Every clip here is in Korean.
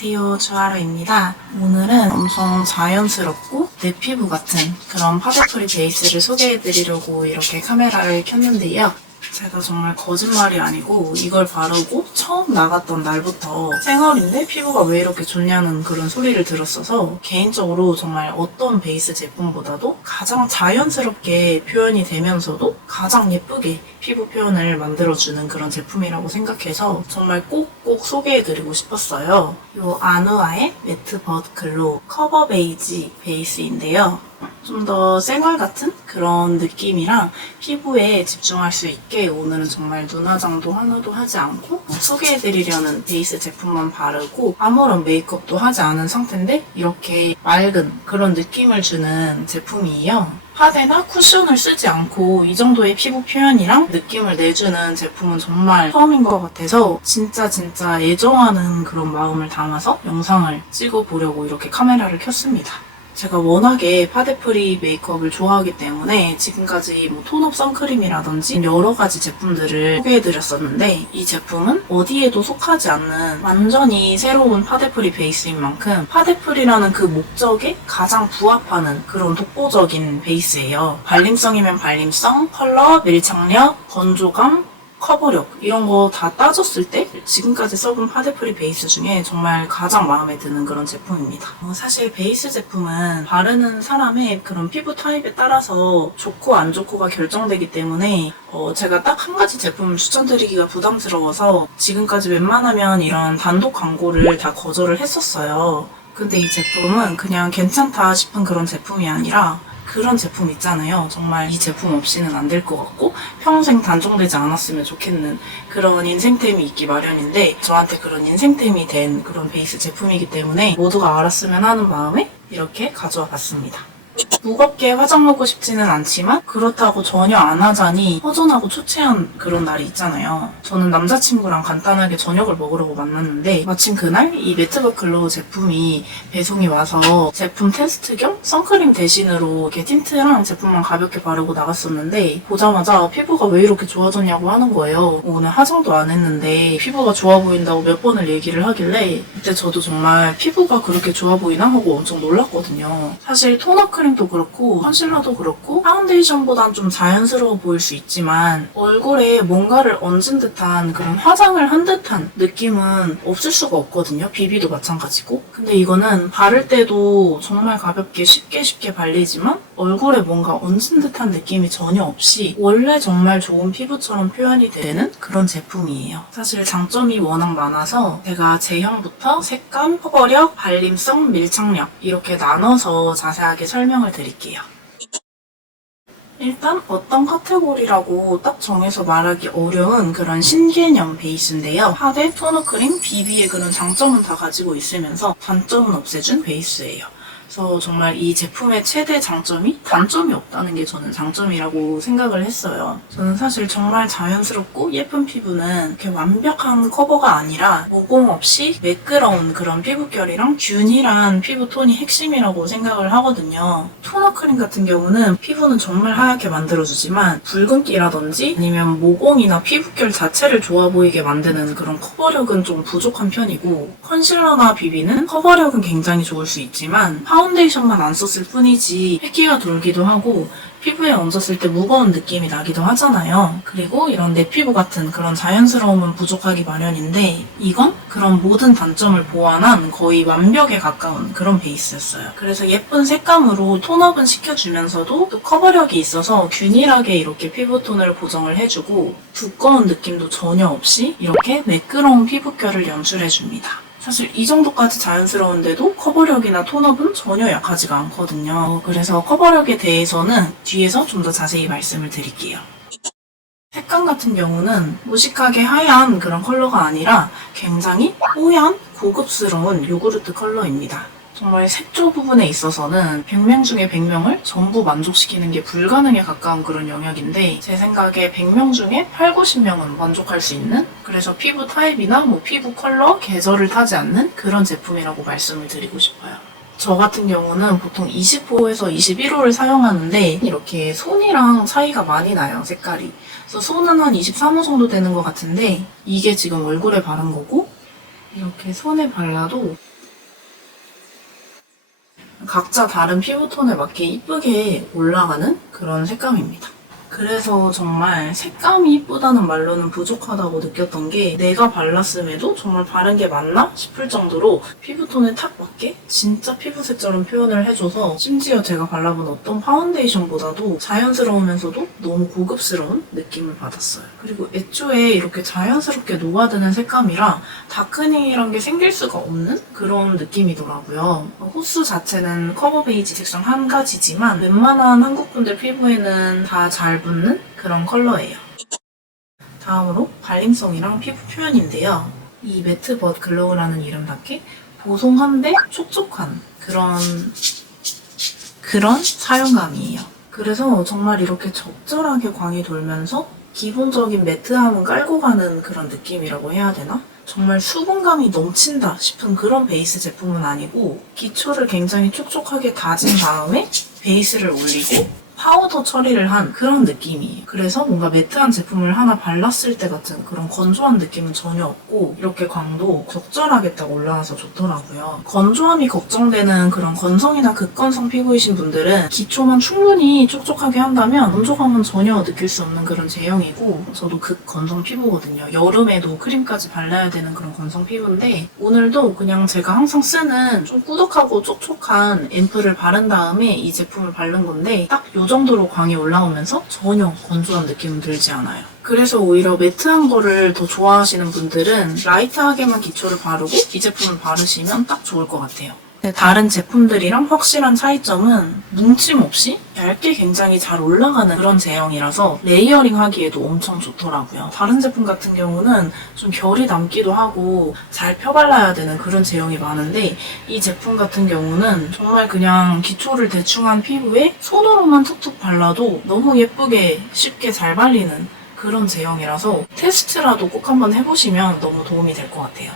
안녕하세요, 주하라입니다. 오늘은 엄청 자연스럽고 내 피부 같은 그런 파데프리 베이스를 소개해드리려고 이렇게 카메라를 켰는데요. 제가 정말 거짓말이 아니고 이걸 바르고 처음 나갔던 날부터 생얼인데 피부가 왜 이렇게 좋냐는 그런 소리를 들었어서 개인적으로 정말 어떤 베이스 제품보다도 가장 자연스럽게 표현이 되면서도 가장 예쁘게 피부 표현을 만들어주는 그런 제품이라고 생각해서 정말 꼭꼭 소개해드리고 싶었어요. 이 아누아의 매트 버드 글로우 커버 베이지 베이스인데요. 좀 더 생얼 같은 그런 느낌이랑 피부에 집중할 수 있게 오늘은 정말 눈화장도 하나도 하지 않고 소개해드리려는 베이스 제품만 바르고 아무런 메이크업도 하지 않은 상태인데 이렇게 맑은 그런 느낌을 주는 제품이에요. 파데나 쿠션을 쓰지 않고 이 정도의 피부 표현이랑 느낌을 내주는 제품은 정말 처음인 것 같아서 진짜 애정하는 그런 마음을 담아서 영상을 찍어보려고 이렇게 카메라를 켰습니다. 제가 워낙에 파데프리 메이크업을 좋아하기 때문에 지금까지 톤업 선크림이라든지 여러 가지 제품들을 소개해드렸었는데 이 제품은 어디에도 속하지 않는 완전히 새로운 파데프리 베이스인 만큼 파데프리라는 그 목적에 가장 부합하는 그런 독보적인 베이스예요. 발림성이면 발림성, 컬러, 밀착력, 건조감, 커버력 이런 거 다 따졌을 때 지금까지 써본 파데프리 베이스 중에 정말 가장 마음에 드는 그런 제품입니다. 사실 베이스 제품은 바르는 사람의 그런 피부 타입에 따라서 좋고 안 좋고가 결정되기 때문에 제가 딱 한 가지 제품을 추천드리기가 부담스러워서 지금까지 웬만하면 이런 단독 광고를 다 거절을 했었어요. 근데 이 제품은 그냥 괜찮다 싶은 그런 제품이 아니라 그런 제품 있잖아요. 정말 이 제품 없이는 안 될 것 같고 평생 단종되지 않았으면 좋겠는 그런 인생템이 있기 마련인데 저한테 그런 인생템이 된 그런 베이스 제품이기 때문에 모두가 알았으면 하는 마음에 이렇게 가져와 봤습니다. 무겁게 화장하고 싶지는 않지만 그렇다고 전혀 안 하자니 허전하고 초췌한 그런 날이 있잖아요. 저는 남자친구랑 간단하게 저녁을 먹으려고 만났는데 마침 그날 이 매트버드 글로우 제품이 배송이 와서 제품 테스트 겸 선크림 대신으로 이렇게 틴트랑 제품만 가볍게 바르고 나갔었는데 보자마자 피부가 왜 이렇게 좋아졌냐고 하는 거예요. 오늘 화장도 안 했는데 피부가 좋아 보인다고 몇 번을 얘기를 하길래 그때 저도 정말 피부가 그렇게 좋아 보이나 하고 엄청 놀랐거든요. 사실 토너 크림도 그렇고 컨실러도 그렇고 파운데이션보단 좀 자연스러워 보일 수 있지만 얼굴에 뭔가를 얹은 듯한 그런 화장을 한 듯한 느낌은 없을 수가 없거든요. 비비도 마찬가지고. 근데 이거는 바를 때도 정말 가볍게 쉽게 발리지만 얼굴에 뭔가 얹은 듯한 느낌이 전혀 없이 원래 정말 좋은 피부처럼 표현이 되는 그런 제품이에요. 사실 장점이 워낙 많아서 제가 제형부터 색감, 커버력, 발림성, 밀착력 이렇게 나눠서 자세하게 설명을 드릴게요. 일단 어떤 카테고리라고 딱 정해서 말하기 어려운 그런 신개념 베이스인데요. 파데, 토너 크림, 비비의 그런 장점은 다 가지고 있으면서 단점은 없애준 베이스예요. 그래서 정말 이 제품의 최대 장점이 단점이 없다는 게 저는 장점이라고 생각을 했어요. 저는 사실 정말 자연스럽고 예쁜 피부는 이렇게 완벽한 커버가 아니라 모공 없이 매끄러운 그런 피부결이랑 균일한 피부톤이 핵심이라고 생각을 하거든요. 토너 크림 같은 경우는 피부는 정말 하얗게 만들어주지만 붉은기라든지 아니면 모공이나 피부결 자체를 좋아 보이게 만드는 그런 커버력은 좀 부족한 편이고 컨실러나 비비는 커버력은 굉장히 좋을 수 있지만 파운데이션만 안 썼을 뿐이지 획기가 돌기도 하고 피부에 얹었을 때 무거운 느낌이 나기도 하잖아요. 그리고 이런 내 피부 같은 그런 자연스러움은 부족하기 마련인데 이건 그런 모든 단점을 보완한 거의 완벽에 가까운 그런 베이스였어요. 그래서 예쁜 색감으로 톤업은 시켜주면서도 또 커버력이 있어서 균일하게 이렇게 피부톤을 보정을 해주고 두꺼운 느낌도 전혀 없이 이렇게 매끄러운 피부결을 연출해줍니다. 사실 이 정도까지 자연스러운데도 커버력이나 톤업은 전혀 약하지가 않거든요. 그래서 커버력에 대해서는 뒤에서 좀 더 자세히 말씀을 드릴게요. 색감 같은 경우는 무식하게 하얀 그런 컬러가 아니라 굉장히 뽀얀 고급스러운 요구르트 컬러입니다. 정말 색조 부분에 있어서는 100명 중에 100명을 전부 만족시키는 게 불가능에 가까운 그런 영역인데 제 생각에 100명 중에 8, 90명은 만족할 수 있는 그래서 피부 타입이나 피부 컬러, 계절을 타지 않는 그런 제품이라고 말씀을 드리고 싶어요. 저 같은 경우는 보통 20호에서 21호를 사용하는데 이렇게 손이랑 차이가 많이 나요, 색깔이. 그래서 손은 한 23호 정도 되는 것 같은데 이게 지금 얼굴에 바른 거고 이렇게 손에 발라도 각자 다른 피부톤에 맞게 이쁘게 올라가는 그런 색감입니다. 그래서 정말 색감이 이쁘다는 말로는 부족하다고 느꼈던 게 내가 발랐음에도 정말 바른 게 맞나 싶을 정도로 피부톤에 탁 맞게 진짜 피부색처럼 표현을 해줘서 심지어 제가 발라본 어떤 파운데이션보다도 자연스러우면서도 너무 고급스러운 느낌을 받았어요. 그리고 애초에 이렇게 자연스럽게 녹아드는 색감이라 다크닝이란 게 생길 수가 없는 그런 느낌이더라고요. 호수 자체는 커버 베이지 색상 한 가지지만 웬만한 한국분들 피부에는 다 잘 붙는 그런 컬러예요. 다음으로 발림성이랑 피부 표현인데요. 이 매트 벗 글로우라는 이름답게 보송한데 촉촉한 그런 사용감이에요. 그래서 정말 이렇게 적절하게 광이 돌면서 기본적인 매트함은 깔고 가는 그런 느낌이라고 해야 되나? 정말 수분감이 넘친다 싶은 그런 베이스 제품은 아니고 기초를 굉장히 촉촉하게 다진 다음에 베이스를 올리고 파우더 처리를 한 그런 느낌이에요. 그래서 뭔가 매트한 제품을 하나 발랐을 때 같은 그런 건조한 느낌은 전혀 없고 이렇게 광도 적절하게 딱 올라와서 좋더라고요. 건조함이 걱정되는 그런 건성이나 극건성 피부이신 분들은 기초만 충분히 촉촉하게 한다면 건조감은 전혀 느낄 수 없는 그런 제형이고 저도 극건성 피부거든요. 여름에도 크림까지 발라야 되는 그런 건성 피부인데 오늘도 그냥 제가 항상 쓰는 좀 꾸덕하고 촉촉한 앰플을 바른 다음에 이 제품을 바른 건데 딱 요 정도로 광이 올라오면서 전혀 건조한 느낌은 들지 않아요. 그래서 오히려 매트한 거를 더 좋아하시는 분들은 라이트하게만 기초를 바르고 이 제품을 바르시면 딱 좋을 것 같아요. 다른 제품들이랑 확실한 차이점은 뭉침 없이 얇게 굉장히 잘 올라가는 그런 제형이라서 레이어링 하기에도 엄청 좋더라고요. 다른 제품 같은 경우는 좀 결이 남기도 하고 잘 펴발라야 되는 그런 제형이 많은데 이 제품 같은 경우는 정말 그냥 기초를 대충 한 피부에 손으로만 툭툭 발라도 너무 예쁘게 쉽게 잘 발리는 그런 제형이라서 테스트라도 꼭 한번 해보시면 너무 도움이 될 것 같아요.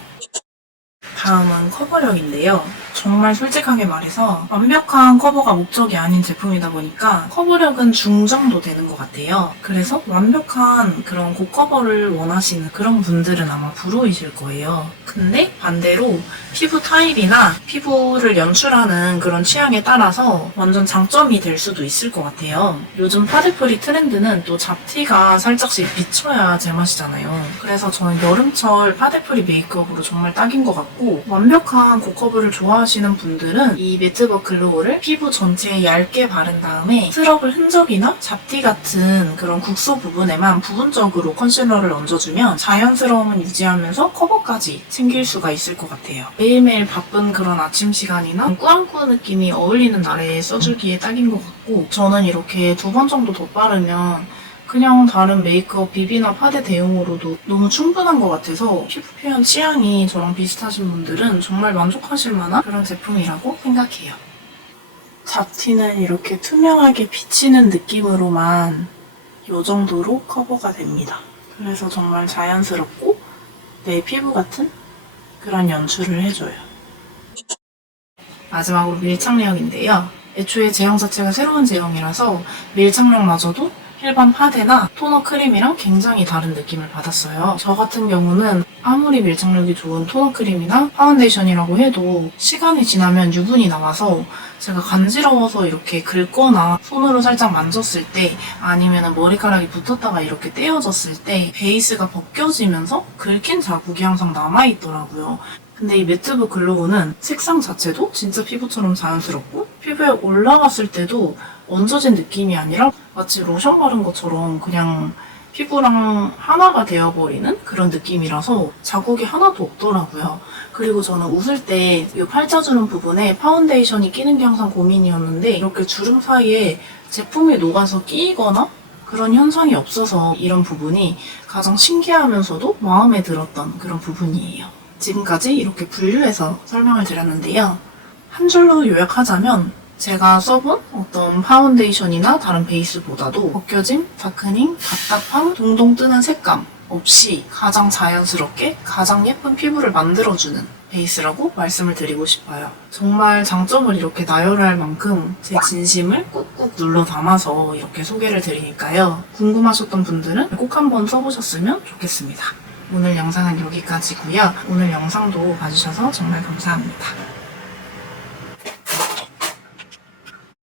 다음은 커버력인데요. 정말 솔직하게 말해서 완벽한 커버가 목적이 아닌 제품이다 보니까 커버력은 중정도 되는 것 같아요. 그래서 완벽한 그런 고커버를 원하시는 그런 분들은 아마 불호이실 거예요. 근데 반대로 피부 타입이나 피부를 연출하는 그런 취향에 따라서 완전 장점이 될 수도 있을 것 같아요. 요즘 파데프리 트렌드는 또 잡티가 살짝씩 비쳐야 제맛이잖아요. 그래서 저는 여름철 파데프리 메이크업으로 정말 딱인 것 같고 완벽한 고커버를 좋아하시는 분들은 이 매트벗 글로우를 피부 전체에 얇게 바른 다음에 트러블 흔적이나 잡티 같은 그런 국소 부분에만 부분적으로 컨실러를 얹어주면 자연스러움은 유지하면서 커버까지 챙길 수가 있을 것 같아요. 매일매일 바쁜 그런 아침 시간이나 꾸안꾸 느낌이 어울리는 날에 써주기에 딱인 것 같고 저는 이렇게 2번 정도 더 바르면 그냥 다른 메이크업 비비나 파데 대용으로도 너무 충분한 것 같아서 피부 표현 취향이 저랑 비슷하신 분들은 정말 만족하실 만한 그런 제품이라고 생각해요. 잡티는 이렇게 투명하게 비치는 느낌으로만 이 정도로 커버가 됩니다. 그래서 정말 자연스럽고 내 피부 같은 그런 연출을 해줘요. 마지막으로 밀착력인데요. 애초에 제형 자체가 새로운 제형이라서 밀착력마저도 일반 파데나 토너 크림이랑 굉장히 다른 느낌을 받았어요. 저 같은 경우는 아무리 밀착력이 좋은 토너 크림이나 파운데이션이라고 해도 시간이 지나면 유분이 남아서 제가 간지러워서 이렇게 긁거나 손으로 살짝 만졌을 때 아니면 머리카락이 붙었다가 이렇게 떼어졌을 때 베이스가 벗겨지면서 긁힌 자국이 항상 남아있더라고요. 근데 이 매트벗 글로우는 색상 자체도 진짜 피부처럼 자연스럽고 피부에 올라갔을 때도 얹어진 느낌이 아니라 마치 로션 바른 것처럼 그냥 피부랑 하나가 되어버리는 그런 느낌이라서 자국이 하나도 없더라고요. 그리고 저는 웃을 때 이 팔자주름 부분에 파운데이션이 끼는 게 항상 고민이었는데 이렇게 주름 사이에 제품이 녹아서 끼이거나 그런 현상이 없어서 이런 부분이 가장 신기하면서도 마음에 들었던 그런 부분이에요. 지금까지 이렇게 분류해서 설명을 드렸는데요. 한 줄로 요약하자면 제가 써본 어떤 파운데이션이나 다른 베이스보다도 벗겨짐, 다크닝, 답답함, 동동 뜨는 색감 없이 가장 자연스럽게 가장 예쁜 피부를 만들어주는 베이스라고 말씀을 드리고 싶어요. 정말 장점을 이렇게 나열할 만큼 제 진심을 꾹꾹 눌러 담아서 이렇게 소개를 드리니까요. 궁금하셨던 분들은 꼭 한번 써보셨으면 좋겠습니다. 오늘 영상은 여기까지고요. 오늘 영상도 봐주셔서 정말 감사합니다.